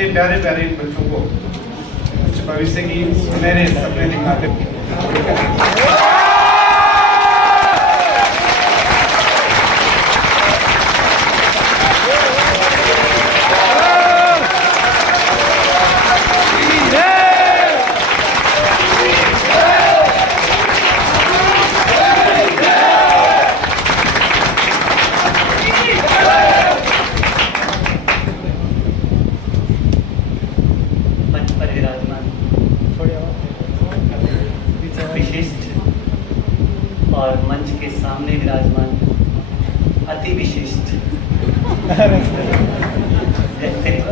अपने प्यारे प्यारे इन बच्चों को कुछ भविष्य की सुनहरे सपने दिखाते। विशिष्ट और मंच के सामने विराजमान अति विशिष्ट व्यक्तित्व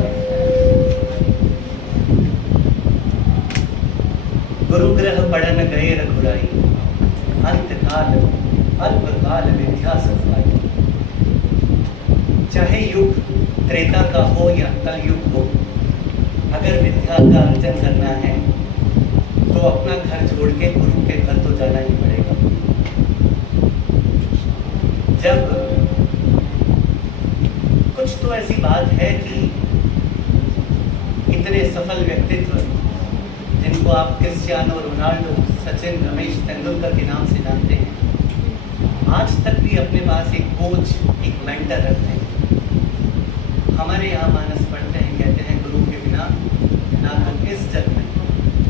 गुरुग्रह पढ़न गए रघुराई, अंतकाल अल्पकाल विद्या सफाई। चाहे युग त्रेता का हो या कलयुग हो, अगर विद्या का अर्जन करना है तो अपना घर छोड़ के गुरु के घर तो जाना ही पड़ेगा। जब कुछ तो ऐसी बात है कि इतने सफल व्यक्तित्व जिनको आप क्रिस्टियानो रोनाल्डो, सचिन, रमेश तेंदुलकर के नाम से जानते हैं, आज तक भी अपने पास एक कोच, एक मेंटर रखते हैं। हमारे यहाँ मानस पढ़ते हैं, कहते हैं गुरु के बिना ना तो इस जग में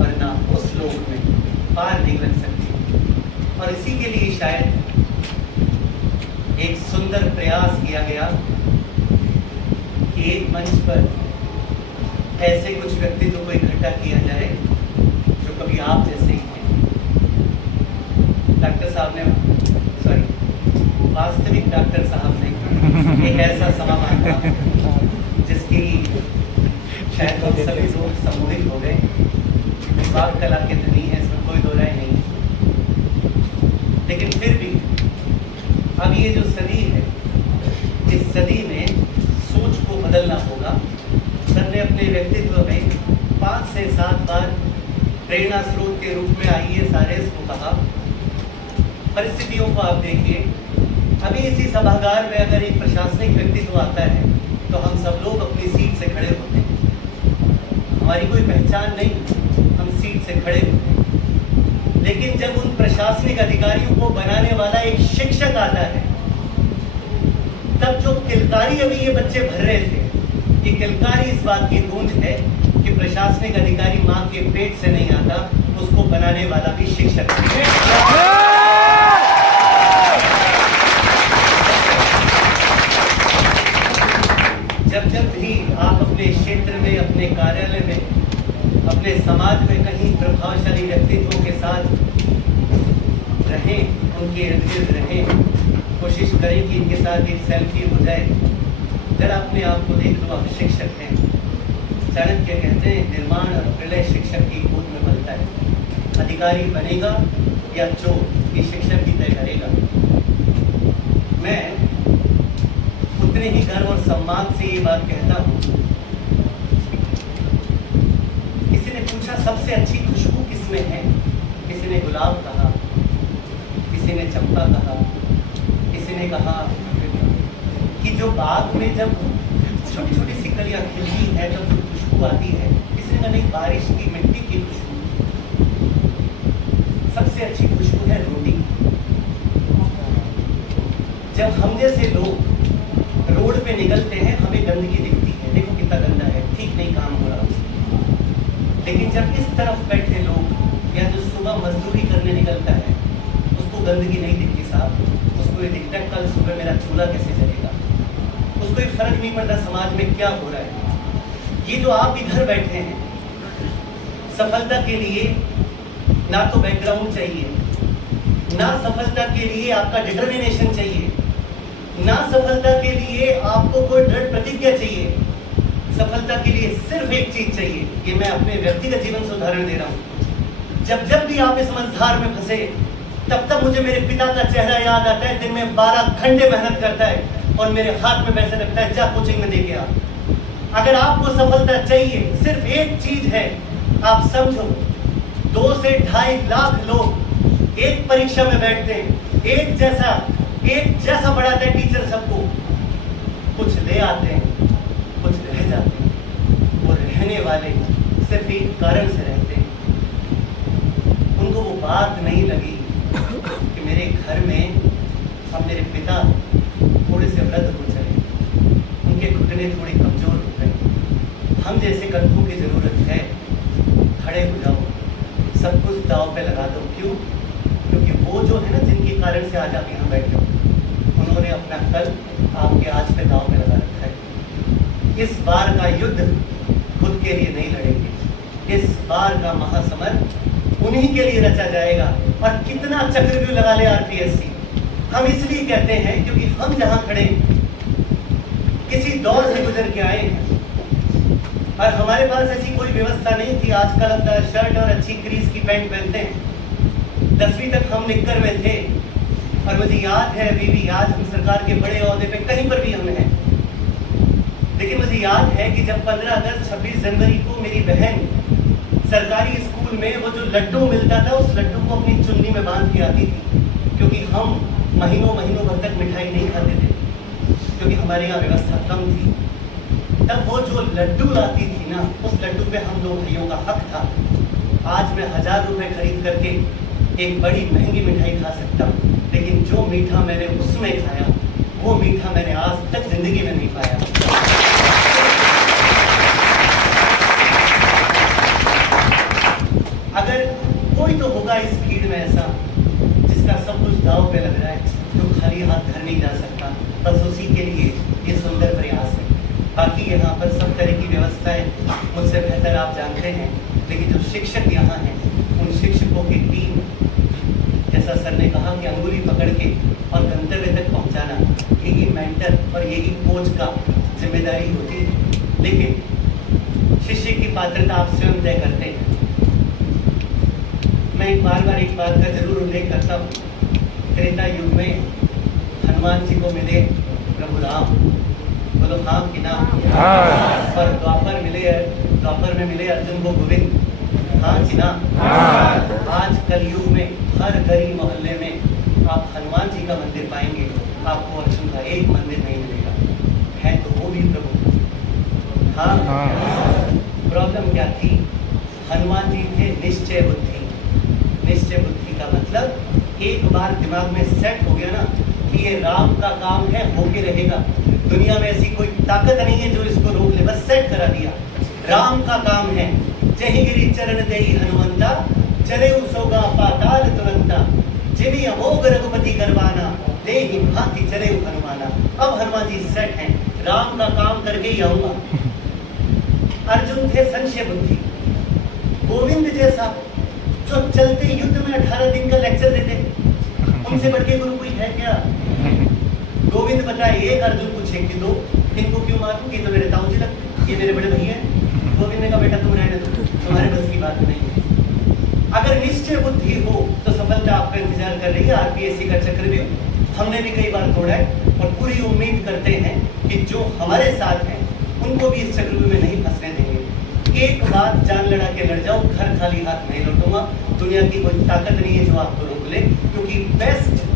और ना उस लोक में पार नहीं लग सकती। और इसी के लिए शायद एक सुंदर प्रयास किया गया कि एक मंच पर ऐसे कुछ व्यक्तित्व को इकट्ठा किया जाए जो कभी आप जैसे ही थे। डॉक्टर साहब ने, सॉरी, वास्तविक डॉक्टर साहब ने एक ऐसा समा मांगा जिसकी शायद हम सभी लोग सम्मोहित हो गए। बात कला के धनी है, इसमें कोई दो राय नहीं। लेकिन फिर भी अब ये जो सदी है, इस सदी में सोच को बदलना होगा। सर ने अपने व्यक्तित्व में 5 से 7 बार प्रेरणा स्रोत के रूप में IAS को कहा। परिस्थितियों को आप देखिए, अभी इसी सभागार में अगर एक प्रशासनिक व्यक्तित्व आता है तो हम सब लोग अपनी सीट से खड़े होते हैं। हमारी कोई पहचान नहीं, हम सीट से खड़े होते हैं। लेकिन जब उन प्रशासनिक अधिकारियों को बनाने वाला एक शिक्षक आता है, तब जो किलकारी अभी ये बच्चे भर रहे थे, ये किलकारी इस बात की गूंज है कि प्रशासनिक अधिकारी मां के पेट से नहीं आता, उसको बनाने वाला भी शिक्षक है। जब जब भी आप अपने क्षेत्र में, अपने कार्यालय में, अपने समाज में कहीं प्रभावशाली व्यक्तित्वों के साथ रहें, उनके इर्द गिर्द रहें, कोशिश करें कि इनके साथ एक सेल्फी हो जाए। जरा अपने आप को देख लो, आप शिक्षक हैं। चाणक्य कहते हैं निर्माण और प्रलय शिक्षक की गोद में बनता है। अधिकारी बनेगा या चोर, ये शिक्षक ही तय करेगा। मैं उतने ही गर्व और सम्मान से ये बात कहता हूँ। किसी ने पूछा सबसे अच्छी खुशबू किसमें है? किसी ने गुलाब कहा, किसी ने चंपा कहा, किसी ने कहा कि जो बाग में जब छोटी छोटी सी कलियां खिलती है तब जो खुशबू आती है, किसी ने कहा नहीं, बारिश की मिट्टी की खुशबू। सबसे अच्छी खुशबू है रोटी। जब हम जैसे लोग रोड पे निकलते हैं, हमें गंदगी दिखती है, देखो कितना गंदा है, ठीक नहीं काम हो रहा। लेकिन जब इस तरफ बैठे लोग या जो सुबह मजदूरी करने निकलता है, उसको गंदगी नहीं दिखती साहब, उसको ये दिखता है कल सुबह मेरा चूल्हा कैसे जलेगा। उसको ये फर्क नहीं पड़ता समाज में क्या हो रहा है। ये जो आप इधर बैठे हैं, सफलता के लिए ना तो बैकग्राउंड चाहिए, ना सफलता के लिए आपका डिटर्मिनेशन चाहिए, ना सफलता के लिए आपको कोई दृढ़ प्रतिज्ञा चाहिए। सफलता के लिए सिर्फ एक चीज चाहिए। ये मैं अपने व्यक्तिगत जीवन से उदाहरण दे रहा हूँ। जब भी आप इस समझदार में फंसे, तब मुझे मेरे पिता का चेहरा याद आता है। दिन में 12 घंटे मेहनत करता है और मेरे हाथ में पैसे रखता है, जा कोचिंग में देके आ। अगर आपको सफलता चाहिए, सिर्फ एक चीज है, आप समझो 2 से 2.5 लाख लोग एक परीक्षा में बैठते हैं, एक जैसा पढ़ाते हैं टीचर सबको। कुछ ले आते हैं, कुछ रह जाते हैं। वो रह रहने वाले सिर्फ एक कारण से रहते हैं। उनको वो बात नहीं लगी कि मेरे घर में अब मेरे पिता थोड़े से वृद्ध हो चले, उनके घुटने थोड़े कमजोर हो गए, हम जैसे कंधों की ज़रूरत है, खड़े हो जाओ, सब कुछ दाव पे लगा दो। क्यों? क्योंकि वो जो है ना, जिनके कारण से आज आप यहाँ बैठे हो, उन्होंने अपना कल आपके आज पे दाव पे लगा रखा है। इस बार का युद्ध खुद के लिए नहीं लड़ेंगे, इस बार का महासमर उन्हीं के लिए रचा जाएगा। और कितना चक्रव्यूह लगा ले आरपीएससी, हम इसलिए कहते हैं क्योंकि हम जहाँ खड़े किसी दौर से गुजर के आए हैं और हमारे पास ऐसी कोई व्यवस्था नहीं थी। आजकल अब शर्ट और अच्छी क्रीज की पैंट पहनते हैं, 10वीं तक हम निक्कर में थे। और मुझे याद है, अभी भी आज हम सरकार के बड़े ओहदे पे कहीं पर भी हम हैं, लेकिन मुझे याद है कि जब 15 अगस्त 26 जनवरी को मेरी बहन सरकारी स्कूल में वो जो लड्डू मिलता था, उस लड्डू को अपनी चुन्नी में बांध के आती थी, क्योंकि हम महीनों महीनों भर तक मिठाई नहीं खाते थे, क्योंकि हमारे यहाँ व्यवस्था कम थी। तब वो जो लड्डू लाती थी ना, उस लड्डू पे हम लोग भाइयों का हक था। आज मैं 1000 रुपए खरीद करके एक बड़ी महंगी मिठाई खा सकता हूँ, लेकिन जो मीठा मैंने उसमें खाया, वो मीठा मैंने आज तक जिंदगी में नहीं पाया। अगर कोई तो होगा इस भीड़ में ऐसा जिसका सब कुछ दाव पे लग रहा है, तो खाली हाथ घर नहीं जा सकता, बस उसी के लिए ये सुंदर प्रयास है। बाकी यहाँ पर सब तरह की व्यवस्थाएं मुझसे बेहतर आप जानते हैं, लेकिन जो शिक्षक यहाँ हैं, उन शिक्षकों की टीम, जैसा सर ने कहा कि अंगुली पकड़ के और गंतव्य तक पहुँचाना, यही मेंटर और यही कोच का जिम्मेदारी होती है। लेकिन शिष्य की पात्रता आप स्वयं तय करते हैं। मैं बार बार एक बात का जरूर उल्लेख करता हूँ, त्रेता युग में हनुमान जी को मिले प्रभु राम, बोलो हाँ कि ना? पर द्वापर में मिले अर्जुन को गोविंद, हाँ कि ना? आज कलयुग में हर गली मोहल्ले में आप हनुमान जी का मंदिर पाएंगे, आपको अर्जुन का एक मंदिर नहीं मिलेगा। है तो वो भी प्रभु। हाँ। प्रॉब्लम क्या थी? हनुमान जी थे निश्चय बुद्धि। निश्चय बुद्धि का मतलब एक बार दिमाग में सेट हो गया ना कि ये राम का काम है, होके रहेगा। दुनिया में ऐसी कोई ताकत नहीं है जो इसको रोक ले, बस सेट करा दिया। राम का काम है। जय गिरि चरण देई हनुमंता, चले सोगा पाताल तुरंता, जिन्हीं अमोघ रघुपति करवाना, ले ही भांति चले हनुमाना। अब हनुमान जी सेट हैं, राम का काम करके ही आऊंगा। अर्जुन थे संशय बुद्धि। गोविंद जैसा जो चलते युद्ध में 18 दिन का लेक्चर देते, उनसे बढ़ के गुरु कोई है क्या? गोविंद बताए एक, अर्जुन पूछे कि दो, इनको क्यों मारूं? ये तो मेरे ताऊ जी लगते, ये मेरे बड़े भैया हैं। गोविंद ने कहा बेटा तुम रहने दो, तुम्हारे बस की बात नहीं है। अगर निश्चय बुद्धि हो तो सफलता आपका इंतजार कर रही है। आरपीएससी का चक्रव्यूह हमने भी कई बार तोड़ा है और पूरी उम्मीद करते हैं कि जो हमारे साथ हैं उनको भी इस चक्रव्यूह में नहीं फंसने देंगे। एक बात जान लड़ा के लड़ जाओ, घर खाली हाथ नहीं लौटूंगा। दुनिया की कोई ताकत नहीं है जो आपको रोक ले, क्योंकि बेस्ट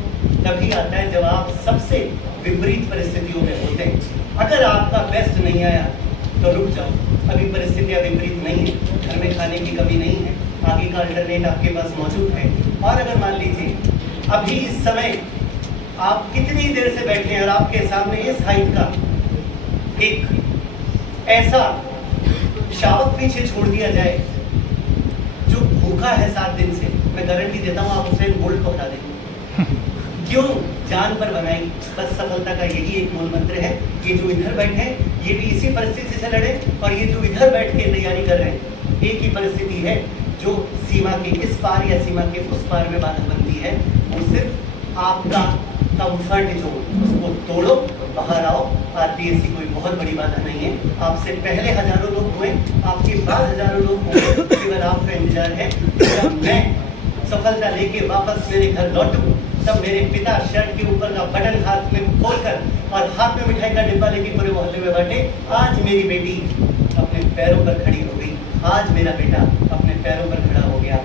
तभी आता है जब आप सबसे विपरीत परिस्थितियों में होते हैं। अगर आपका बेस्ट नहीं आया तो रुक जाओ, अभी परिस्थितियां विपरीत नहीं है, घर में खाने की कमी नहीं है, आगे का अल्टरनेट आपके पास मौजूद है। और अगर मान लीजिए अभी इस समय आप कितनी देर से बैठे हैं और आपके सामने इस हाइट का एक ऐसा शावक पीछे छोड़ दिया जाए जो भूखा है 7 दिन से, मैं गारंटी देता हूँ आप उसे बोल्ट पकड़ा देंगे। क्यों? जान पर बनाई। बस सफलता का यही एक मूल मंत्र है। ये जो इधर बैठे हैं ये भी इसी परिस्थिति से लड़े, और ये जो इधर बैठ के तैयारी कर रहे हैं एक ही परिस्थिति है। जो सीमा के इस पार या सीमा के उस पार में बाधा बनती है, वो सिर्फ आपका कंफर्ट जोन, उसको तोड़ो, बाहर आओ। आरपीएससी कोई बहुत बड़ी बाधा नहीं है। आपसे पहले हजारों लोग हुए, आपके बाद हजारों लोग हुए, केवल आपका इंतजार है। जब मैं सफलता लेके वापस मेरे घर लौटूं, तब मेरे पिता शर्ट के ऊपर का बटन हाथ में खोलकर और हाथ में मिठाई का डिब्बा लेके पूरे मोहल्ले में बैठे, आज मेरी बेटी अपने पैरों पर खड़ी हो गई, आज मेरा बेटा अपने पैरों पर खड़ा हो गया।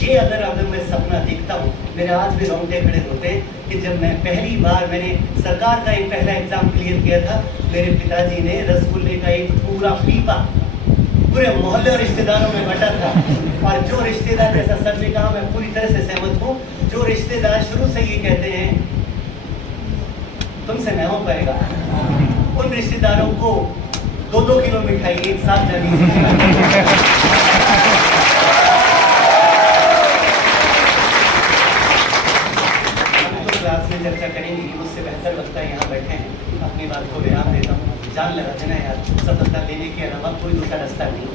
ये अगर मैं सपना देखता हूँ, मेरे आज भी रोंगटे खड़े होते हैं कि जब मैं पहली बार मैंने सरकार का एक पहला एग्जाम क्लियर किया था, मेरे पिताजी ने रसगुल्ले का एक पूरा पीपा पूरे मोहल्ले और रिश्तेदारों में बटा था। और जो रिश्तेदार, जैसा सर ने कहा, मैं पूरी तरह से सहमत हूँ, जो रिश्तेदार शुरू से ये कहते हैं तुमसे नहीं हो पाएगा, उन रिश्तेदारों को 2-2 किलो मिठाई एक साथ जानी चाहिए। हम तो क्लास में चर्चा करेंगे, मुझसे बेहतर लगता है यहाँ बैठे हैं। अपनी बात को विराम देता हूँ। जान लगा देना यार, सफलता लेने के अलावा कोई दूसरा रास्ता नहीं।